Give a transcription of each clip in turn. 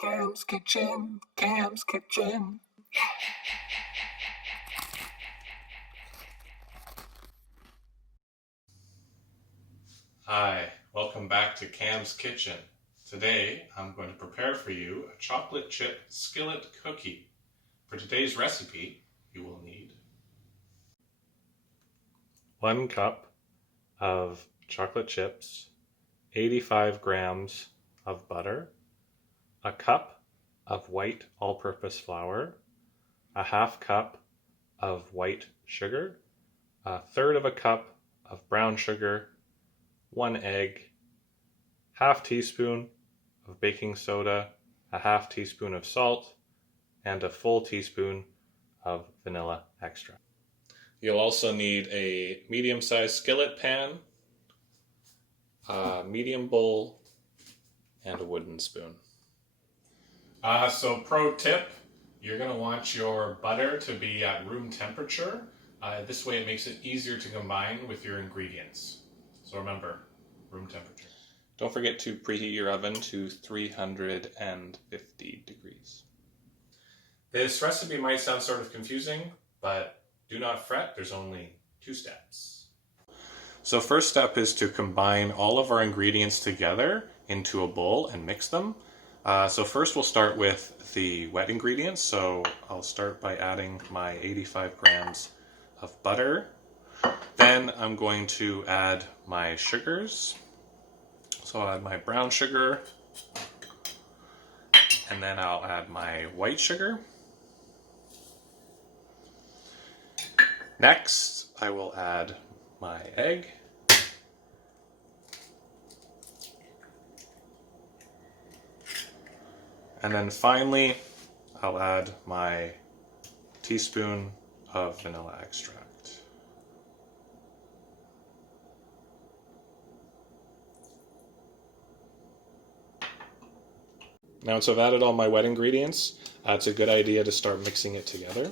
Cam's Kitchen, Cam's Kitchen. Hi, welcome back to Cam's Kitchen. Today I'm going to prepare for you a chocolate chip skillet cookie. For today's recipe, you will need 1 cup of chocolate chips, 85 grams of butter, a cup of white all-purpose flour, a half cup of white sugar, a third of a cup of brown sugar, 1 egg, half teaspoon of baking soda, a half teaspoon of salt, and a full teaspoon of vanilla extract. You'll also need a medium-sized skillet pan, a medium bowl, and a wooden spoon. So pro tip, you're going to want your butter to be at room temperature. This way it makes it easier to combine with your ingredients. So remember, room temperature. Don't forget to preheat your oven to 350 degrees. This recipe might sound sort of confusing, but do not fret, there's only 2 steps. So first step is to combine all of our ingredients together into a bowl and mix them. So first we'll start with the wet ingredients. So I'll start by adding my 85 grams of butter. Then I'm going to add my sugars. So I'll add my brown sugar, and then I'll add my white sugar. Next, I will add my egg. And then finally, I'll add my teaspoon of vanilla extract. Now, once I've added all my wet ingredients, it's a good idea to start mixing it together.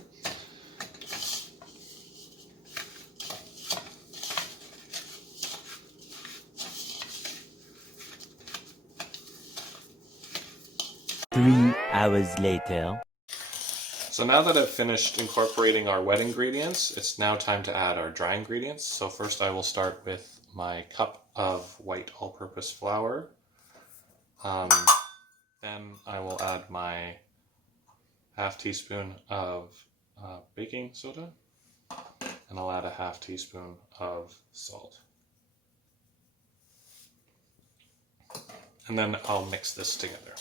Three hours later. So now that I've finished incorporating our wet ingredients, it's now time to add our dry ingredients. So first I will start with my cup of white all-purpose flour. Then I will add my half teaspoon of baking soda, and I'll add a half teaspoon of salt. And then I'll mix this together.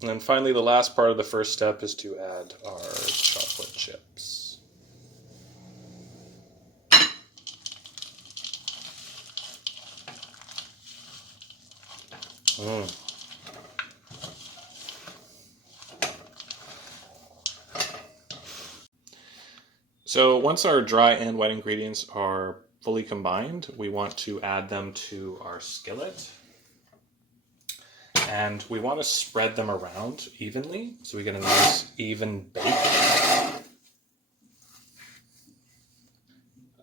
And then finally, the last part of the first step is to add our chocolate chips. So once our dry and wet ingredients are fully combined, we want to add them to our skillet. And we want to spread them around evenly so we get a nice even bake.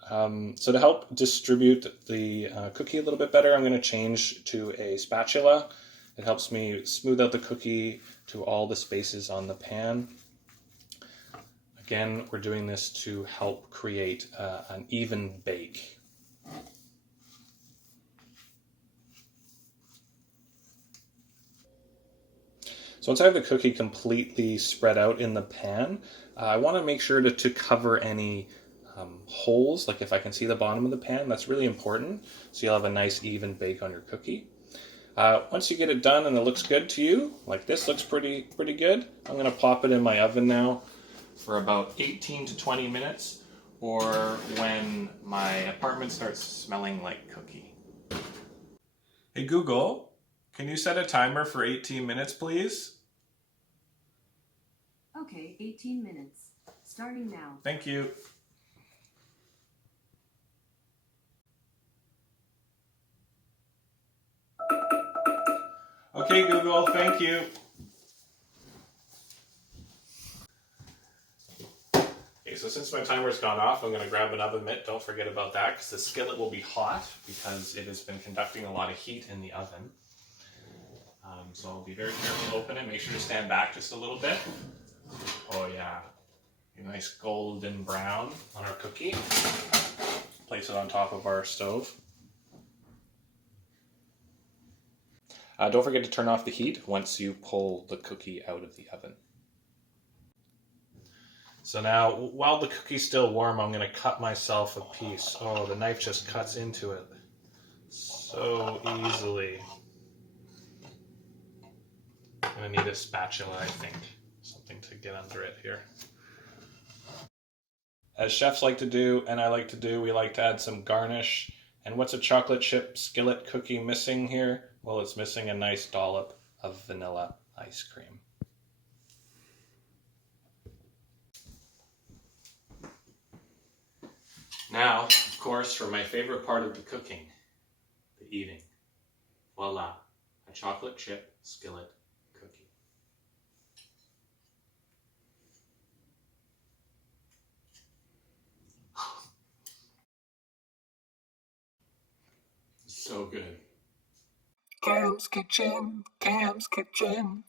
So to help distribute the cookie a little bit better, I'm going to change to a spatula. It helps me smooth out the cookie to all the spaces on the pan. Again, we're doing this to help create an even bake. So once I have the cookie completely spread out in the pan, I want to make sure to cover any holes, like if I can see the bottom of the pan, that's really important. So you'll have a nice even bake on your cookie. Once you get it done and it looks good to you, like this looks pretty good, I'm going to pop it in my oven now for about 18 to 20 minutes, or when my apartment starts smelling like cookie. Hey Google, can you set a timer for 18 minutes, please? Okay, 18 minutes. Starting now. Thank you. Okay, Google, thank you. Okay, so since my timer's gone off, I'm going to grab an oven mitt. Don't forget about that because the skillet will be hot because it has been conducting a lot of heat in the oven. So I'll be very careful to open it. Make sure to stand back just a little bit. Oh yeah, a nice golden brown on our cookie. Place it on top of our stove. Don't forget to turn off the heat once you pull the cookie out of the oven. So now, while the cookie's still warm, I'm going to cut myself a piece. Oh, the knife just cuts into it so easily. I'm going to need a spatula, I think. Something to get under it here. As chefs like to do, and I like to do, we like to add some garnish. And what's a chocolate chip skillet cookie missing here? Well, it's missing a nice dollop of vanilla ice cream. Now, of course, for my favorite part of the cooking, the eating. Voila, a chocolate chip skillet cookie. So good. Cam's Kitchen, Cam's Kitchen.